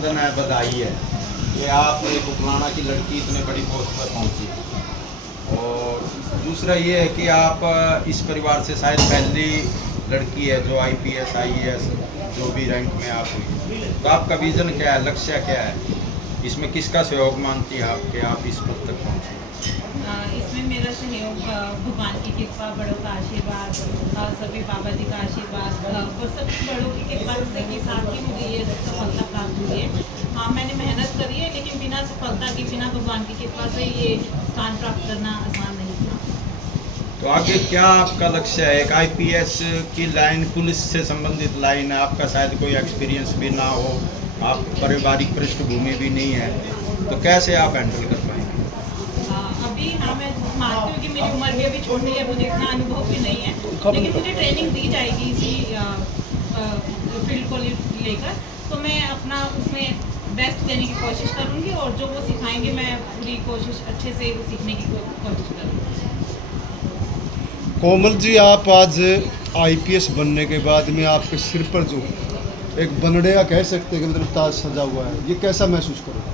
अभिनंदन है, बधाई है कि आप एक उपलाना की लड़की इतने बड़ी पोस्ट पर पहुंची। और दूसरा ये है कि आप इस परिवार से शायद पहली लड़की है जो आईपीएस आईएएस जो भी रैंक में आप हुई। तो आपका विज़न क्या है, लक्ष्य क्या है, इसमें किसका सहयोग मानती है आप कि आप इस पद तक पहुँचे? इसमें मेरा सहयोग भगवान की कृपा, बड़ों का आशीर्वाद, सभी बाबा जी का आशीर्वाद और सभी बड़ों की कृपा से के साथ ही मुझे ये सफलता प्राप्त हुई है। हाँ, मैंने मेहनत करी है, लेकिन बिना सफलता के, बिना भगवान की कृपा से ये स्थान प्राप्त करना आसान नहीं था। तो आगे क्या आपका लक्ष्य है? एक आईपीएस की लाइन, पुलिस से संबंधित लाइन है, आपका शायद कोई एक्सपीरियंस भी ना हो, आप पारिवारिक पृष्ठभूमि भी नहीं है, तो कैसे आप हैंडल कर पाएंगे? अभी हाँ, मैं मानती हूँ कि मेरी उम्र भी अभी छोटी है, मुझे इतना अनुभव भी नहीं है, लेकिन मुझे ट्रेनिंग दी जाएगी इसी फील्ड को लेकर, तो मैं अपना उसमें बेस्ट देने की कोशिश करूँगी और जो वो सिखाएंगे मैं पूरी कोशिश अच्छे से वो सीखने की कोशिश करूँगी। कोमल जी, आप आज आईपीएस बनने के बाद में आपके सिर पर जो एक बनड़िया कह सकते हैं कि मतलब ताज सजा हुआ है, ये कैसा महसूस करोगे?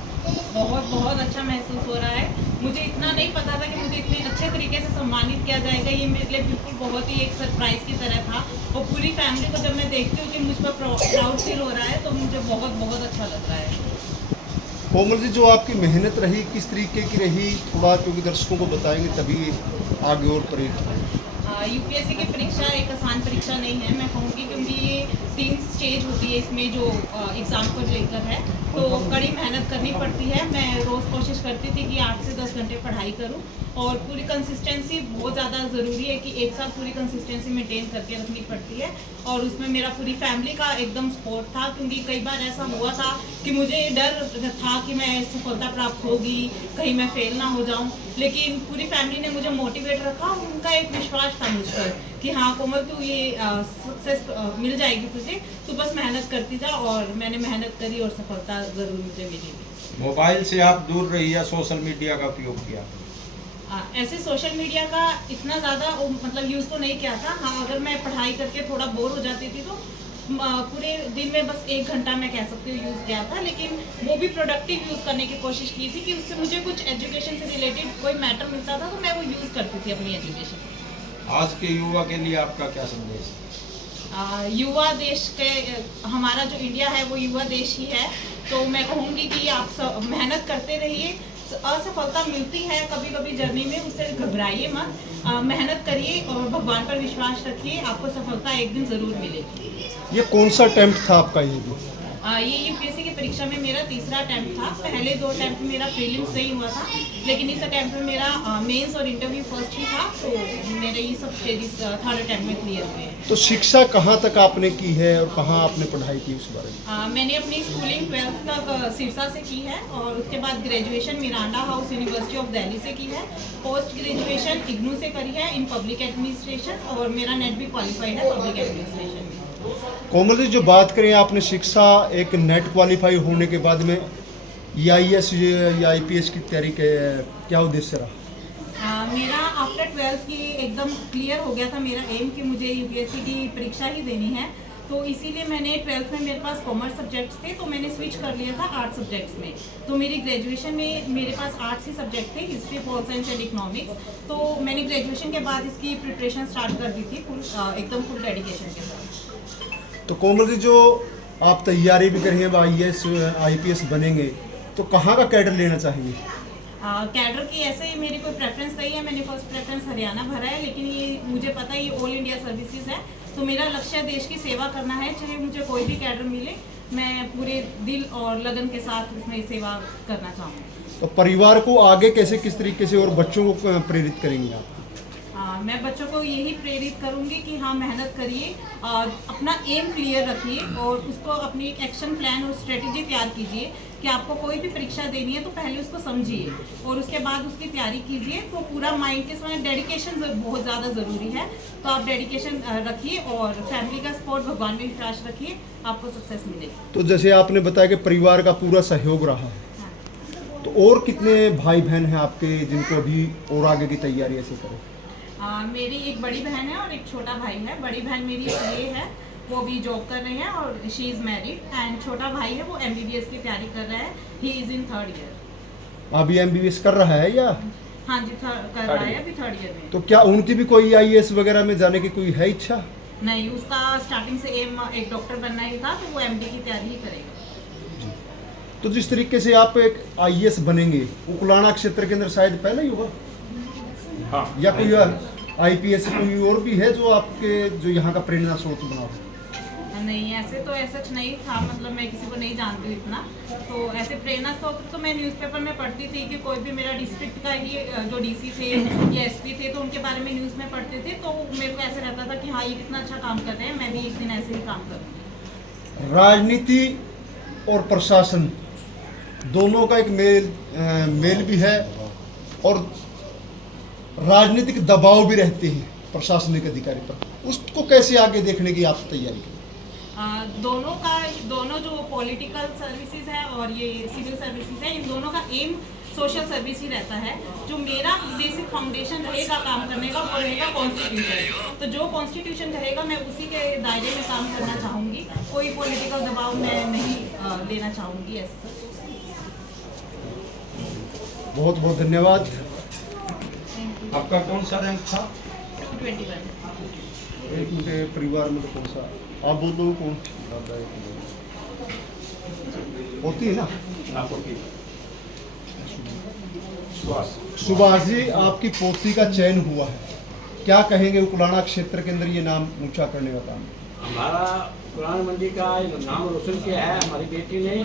बहुत बहुत अच्छा महसूस हो रहा है। मुझे इतना नहीं पता था कि मुझे इतने अच्छे तरीके से सम्मानित किया जाएगा। ये मेरे लिए बिल्कुल बहुत ही एक सरप्राइज़ की तरह था और पूरी फैमिली को जब मैं देखती हूँ कि मुझ पर प्राउड फील हो रहा है तो मुझे बहुत बहुत अच्छा लग रहा है। कोमल जी, जो आपकी मेहनत रही किस तरीके की रही, थोड़ा क्योंकि दर्शकों को बताएंगे तभी आगे और प्रेरित होंगे। यूपीएससी की परीक्षा एक आसान परीक्षा नहीं है, मैं कहूँगी, क्योंकि ये 3 स्टेज होती है इसमें जो एग्ज़ाम को लेकर है, तो कड़ी मेहनत करनी पड़ती है। मैं रोज़ कोशिश करती थी कि 8 से 10 घंटे पढ़ाई करूँ और पूरी कंसिस्टेंसी बहुत ज़्यादा ज़रूरी है कि एक साथ पूरी कंसिस्टेंसी मेंटेन करके रखनी पड़ती है। और उसमें मेरा पूरी फैमिली का एकदम सपोर्ट था, क्योंकि कई बार ऐसा हुआ था कि मुझे डर था कि मैं सफलता प्राप्त होगी, कहीं मैं फेल ना हो जाऊं, लेकिन पूरी फैमिली ने मुझे मोटिवेट रखा। उनका एक विश्वास था मुझ पर कि हाँ कोमल, तू ये सक्सेस मिल जाएगी तुझे, तू बस मेहनत करती जा। और मैंने मेहनत करी और सफलता ज़रूर मुझे मिली। मोबाइल से आप दूर रही या सोशल मीडिया का उपयोग किया? ऐसे सोशल मीडिया का इतना ज़्यादा मतलब यूज़ तो नहीं किया था। हाँ, अगर मैं पढ़ाई करके थोड़ा बोर हो जाती थी तो पूरे दिन में बस 1 घंटा मैं कह सकती हूँ यूज़ किया था, लेकिन वो भी प्रोडक्टिव यूज़ करने की कोशिश की थी कि उससे मुझे कुछ एजुकेशन से रिलेटेड कोई मैटर मिलता था तो मैं वो यूज़ करती थी अपनी एजुकेशन। आज के युवा के लिए आपका क्या संदेश है? युवा देश के, हमारा जो इंडिया है वो युवा देश ही है, तो मैं कहूँगी कि आप सब मेहनत करते रहिए। असफलता मिलती है कभी कभी जर्नी में, उससे घबराइए मत, मेहनत करिए और भगवान पर विश्वास रखिए, आपको सफलता एक दिन ज़रूर मिलेगी। ये कौन सा अटेम्प्ट था आपका? ये भी ये यूपीएससी की परीक्षा में मेरा तीसरा अटेम्प्ट था। पहले 2 अटेम्प्ट में मेरा प्रीलिम्स नहीं हुआ था, लेकिन इस अटेम्प्ट में मेरा मेंस और इंटरव्यू फर्स्ट ही था, तो मेरे ये सब स्टेजेस 3rd अटेम्प्ट में क्लियर हुए हैं। तो शिक्षा कहाँ तक आपने की है और कहाँ आपने पढ़ाई की उस बारे में? मैंने अपनी स्कूलिंग 12th तक सिरसा से की है और उसके बाद graduation Miranda house university of Delhi से की है। पोस्ट ग्रेजुएशन इग्नू से करी है इन पब्लिक एडमिनिस्ट्रेशन और मेरा नेट भी क्वालिफाइड है पब्लिक एडमिनिस्ट्रेशन में। कोमल जी, जो बात करें आपने शिक्षा, एक नेट क्वालिफाई होने के बाद में EIS या IPS की तैयारी के क्या उद्देश्य रहा? मेरा आफ्टर 12th की एकदम क्लियर हो गया था मेरा एम कि मुझे यूपीएससी की परीक्षा ही देनी है, तो इसीलिए मैंने 12th में मेरे पास कॉमर्स सब्जेक्ट्स थे तो मैंने स्विच कर लिया था आर्ट सब्जेक्ट्स में। तो मेरी ग्रेजुएशन में मेरे पास आर्ट्स ही सब्जेक्ट थे, history, pol science and economics. तो मैंने ग्रेजुएशन के बाद इसकी प्रिपरेशन स्टार्ट कर दी थी एकदम फुल डेडिकेशन के साथ। तो कोमल जी, जो आप तैयारी भी करेंगे, IAS IPS बनेंगे, तो कहाँ का कैडर लेना चाहिए? कैडर की ऐसे मेरी कोई प्रेफरेंस नहीं है, मैंने फर्स्ट प्रेफरेंस हरियाणा भरा है, लेकिन ये मुझे पता है ये ऑल इंडिया सर्विसेज है, तो मेरा लक्ष्य देश की सेवा करना है। चाहे मुझे कोई भी कैडर मिले, मैं पूरे दिल और लगन के साथ इसमें सेवा करना चाहूँगी। तो परिवार को आगे कैसे, किस तरीके से और बच्चों को प्रेरित करेंगे आप? मैं बच्चों को यही प्रेरित करूंगी कि हाँ मेहनत करिए, अपना एम क्लियर रखिए और उसको अपनी एक एक्शन प्लान और स्ट्रेटजी तैयार कीजिए कि आपको कोई भी परीक्षा देनी है तो पहले उसको समझिए और उसके बाद उसकी तैयारी कीजिए। तो पूरा माइंड के समय डेडिकेशन बहुत ज़्यादा ज़रूरी है, तो आप डेडिकेशन रखिए और फैमिली का सपोर्ट, भगवान में विश्वास रखिए, आपको सक्सेस मिलेगी। तो जैसे आपने बताया कि परिवार का पूरा सहयोग रहा, तो और कितने भाई बहन हैं आपके जिनको अभी और आगे की तैयारी ऐसे करें? मेरी एक बड़ी बहन है और एक छोटा भाई है। बड़ी बहन मेरी ये है वो भी जॉब कर रहे हैं और शी इज़ मैरिड एंड छोटा भाई है वो MBBS की तैयारी कर रहा है, he is in 3rd year. अभी MBBS कर रहा है या? हाँ जी कर रहा है अभी 3rd ईयर में। तो क्या उनकी भी कोई IAS वगैरह में जाने की कोई है इच्छा? नहीं, उसका स्टार्टिंग से एम एक डॉक्टर बनना ही था, तो वो MD की तैयारी ही करेगा। तो जिस तरीके से आप एक IAS बनेंगे, उकलाना क्षेत्र के अंदर शायद पहले ही होगा, हाँ या कोई IPS कोई और भी है जो आपके जो यहाँ का प्रेरणा स्रोत बना हो? नहीं, ऐसे तो ऐसा नहीं था, मतलब मैं किसी को नहीं जानती हूँ इतना। तो ऐसे प्रेरणा स्रोत तो मैं न्यूज़पेपर में पढ़ती थी कि कोई भी मेरा डिस्ट्रिक्ट का ही जो DC थे या SP थे तो उनके बारे में न्यूज़ में पढ़ते थे, तो मेरे को ऐसे रहता था कि हाँ ये कितना अच्छा काम कर रहे हैं, मैं भी एक दिन ऐसे ही काम करूँगी। राजनीति और प्रशासन दोनों का एक मेल भी है, और राजनीतिक दबाव भी रहते हैं प्रशासनिक अधिकारी पर, उसको कैसे आगे देखने की आप तैयारी करें? दोनों जो पॉलिटिकल सर्विसेज है और ये सिविल सर्विसेज है, इन दोनों का एम सोशल सर्विस ही रहता है। जो मेरा बेसिक फाउंडेशन रहेगा काम करने का वो रहेगा कॉन्स्टिट्यूशन, तो जो कॉन्स्टिट्यूशन रहेगा मैं उसी के दायरे में काम करना चाहूँगी, कोई पॉलिटिकल दबाव मैं नहीं लेना चाहूँगी ऐसा। बहुत बहुत धन्यवाद। आपका कौन सा रैंक था? 221। एक उनके परिवार में तो कौन सा आप बोल दो, कौन होती है ना? सुभाष जी, आपकी पोती का चयन हुआ है, क्या कहेंगे? उकलाना क्षेत्र के अंदर ये नाम ऊंचा करने का काम हमारा पुरान मंडी का नाम रोशन किया है हमारी बेटी ने,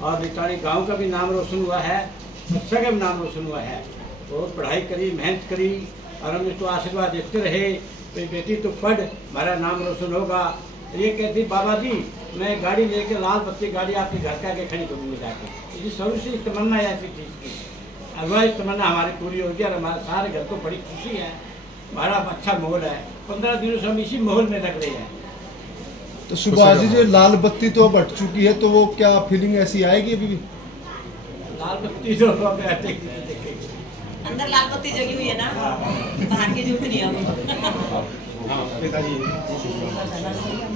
और रिटाणी गांव का भी नाम रोशन हुआ है, बच्चा का भी नाम रोशन हुआ है। बहुत पढ़ाई करी, मेहनत करी, और हम इसको आशीर्वाद देते रहे, तो बेटी तो पढ़, हमारा नाम रोशन होगा। ये कहती बाबा जी मैं गाड़ी लेके लाल बत्ती गाड़ी आपके घर का के खड़ी करूँगी जाके, ये शुरू से तमन्ना है ऐसी चीज़ की। अब वह तमन्ना हमारी पूरी होगी और हमारे सारे घर को बड़ी खुशी है, हमारा अच्छा माहौल है। 15 दिनों से हम इसी माहौल में रख रहे हैं। तो सुभाष जी, जो लाल बत्ती तो अब हट चुकी है, तो वो क्या फीलिंग ऐसी आएगी अभी भी? लाल बत्ती तो अब ऐसे अंदर लाल बत्ती जगी हुई है ना, बाहर की झूठ नहीं है।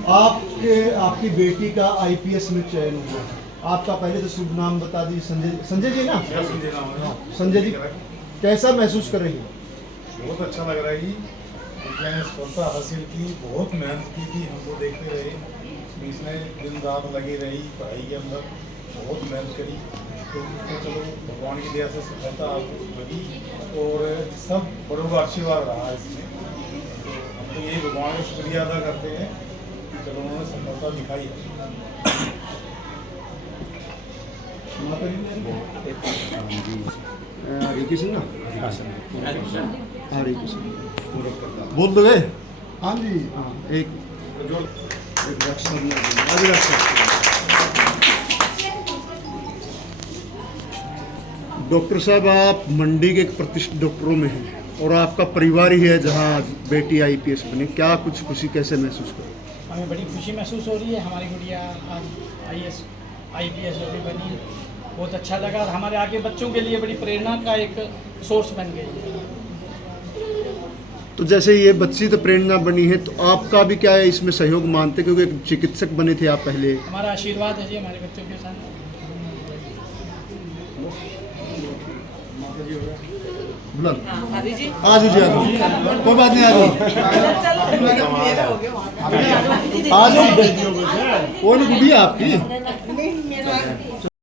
आपकी बेटी का IPS में चयन हुआ, आपका पहले तो शुभ नाम बता दीजिए। संजय जी ना? संजय जी, कैसा महसूस कर रही है? बहुत अच्छा लग रहा है जी। मैंने सफलता हासिल की, बहुत मेहनत की थी, हमको देखते रहे, बीच में दिन रात लगी रही पढ़ाई के अंदर, बहुत मेहनत करी, तो उसको चलो भगवान की दया से सफलता आपको लगी, और सब बड़ों का आशीर्वाद रहा है इसमें। हम तो यही भगवान का शुक्रिया अदा करते हैं कि चलो उन्होंने सफलता दिखाई है। हरे कृष्ण ना? हरे कृष्ण बोल दोगे? हाँ जी, हाँ एक डॉक्टर साहब, आप मंडी के एक प्रतिष्ठित डॉक्टरों में हैं, और आपका परिवार ही है जहाँ बेटी IPS बनी, क्या कुछ खुशी कैसे महसूस करें? हमें बड़ी खुशी महसूस हो रही है, हमारी गुड़िया आज IPS जो भी बनी, बहुत अच्छा लगा, और हमारे आगे बच्चों के लिए बड़ी प्रेरणा का एक सोर्स बन गई है। तो जैसे ये बच्ची तो प्रेरणा बनी है, तो आपका भी क्या है इसमें सहयोग मानते, क्योंकि एक चिकित्सक बने थे आप पहले? हमारा आशीर्वाद है जी हमारे बच्चों के साथ। भाभी जी आज जी कोई बात नहीं, आज कौन गुड़िया आपकी?